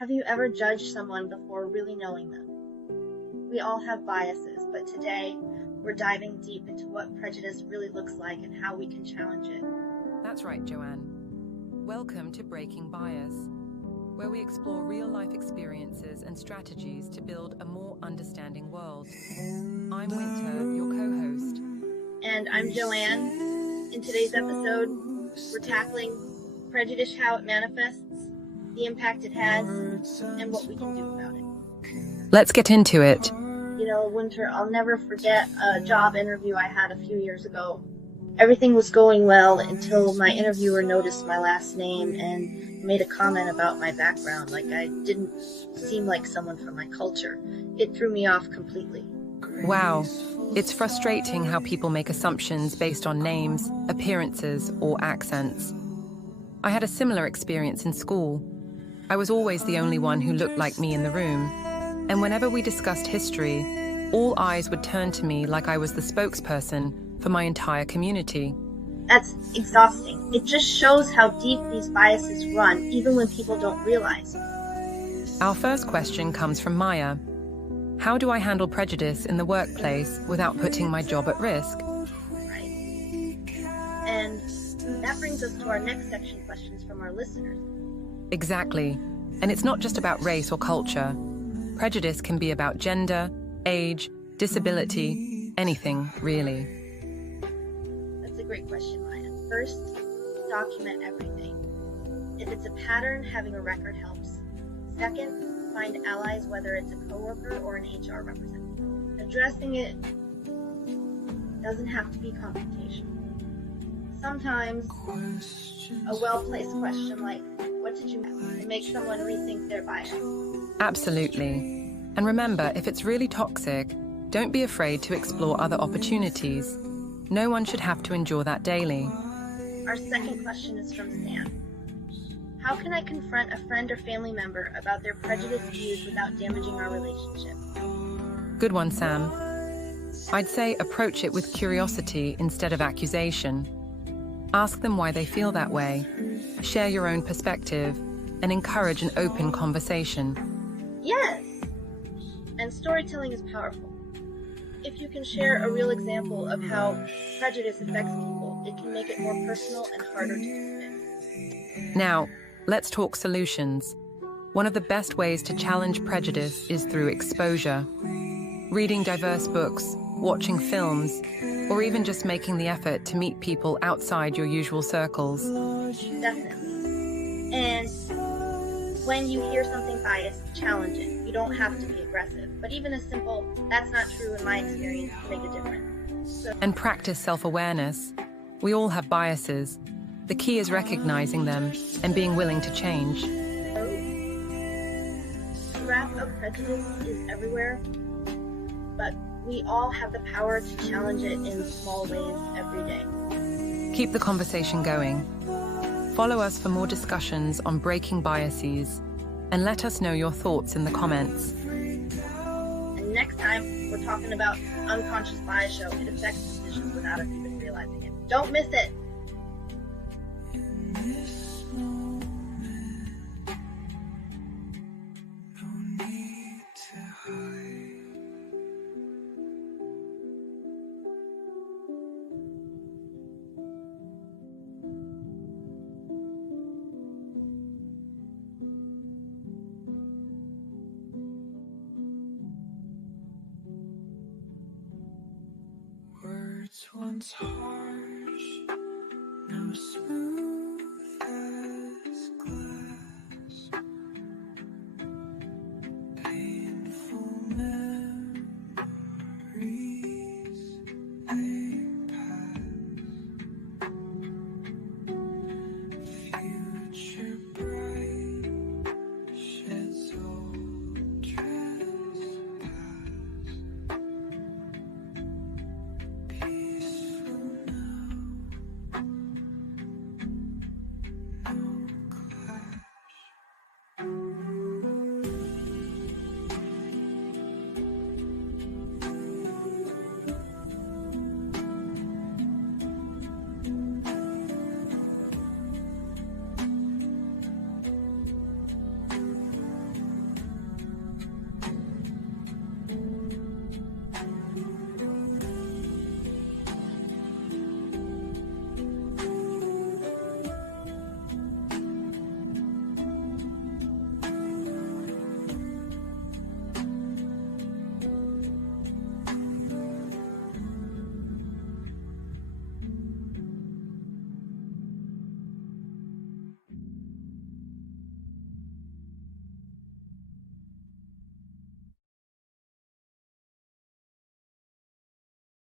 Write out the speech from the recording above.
Have you ever judged someone before really knowing them? We all have biases, but today we're diving deep into what prejudice really looks like and how we can challenge it. That's right, Joanne. Welcome to Breaking Bias, where we explore real-life experiences and strategies to build a more understanding world. I'm Winter, your co-host. And I'm Joanne. In today's episode, we're tackling prejudice, how it manifests, the impact it has, and what we can do about it. Let's get into it. You know, Winter, I'll never forget a job interview I had a few years ago. Everything was going well until my interviewer noticed my last name and made a comment about my background, like I didn't seem like someone from my culture. It threw me off completely. Wow, it's frustrating how people make assumptions based on names, appearances, or accents. I had a similar experience in school. I was always the only one who looked like me in the room, and whenever we discussed history, all eyes would turn to me like I was the spokesperson for my entire community. That's exhausting. It just shows how deep these biases run, even when people don't realize. Our first question comes from Maya. How do I handle prejudice in the workplace without putting my job at risk? Right. And that brings us to our next section, questions from our listeners. Exactly. And it's not just about race or culture. Prejudice can be about gender, age, disability, anything, really. That's a great question, Maya. First, document everything. If it's a pattern, having a record helps. Second, find allies, whether it's a coworker or an HR representative. Addressing it doesn't have to be confrontational. Sometimes a well-placed question like, what did you can make someone rethink their bias? Absolutely. And remember, if it's really toxic, don't be afraid to explore other opportunities. No one should have to endure that daily. Our second question is from Sam. How can I confront a friend or family member about their prejudiced views without damaging our relationship? Good one, Sam. I'd say approach it with curiosity instead of accusation. Ask them why they feel that way. Share your own perspective and encourage an open conversation. Yes! And storytelling is powerful. If you can share a real example of how prejudice affects people, it can make it more personal and harder to dismiss. Now, let's talk solutions. One of the best ways to challenge prejudice is through exposure. Reading diverse books, watching films, or even just making the effort to meet people outside your usual circles. Definitely. And when you hear something biased, challenge it. You don't have to be aggressive, but even a simple, that's not true in my experience, can make a difference. And practice self-awareness. We all have biases. The key is recognizing them and being willing to change. The wrap of prejudice is everywhere, but we all have the power to challenge it in small ways every day. Keep the conversation going. Follow us for more discussions on breaking biases, and let us know your thoughts in the comments. And next time, we're talking about unconscious bias show. It affects decisions without us even realizing it. Don't miss it! Words once hard.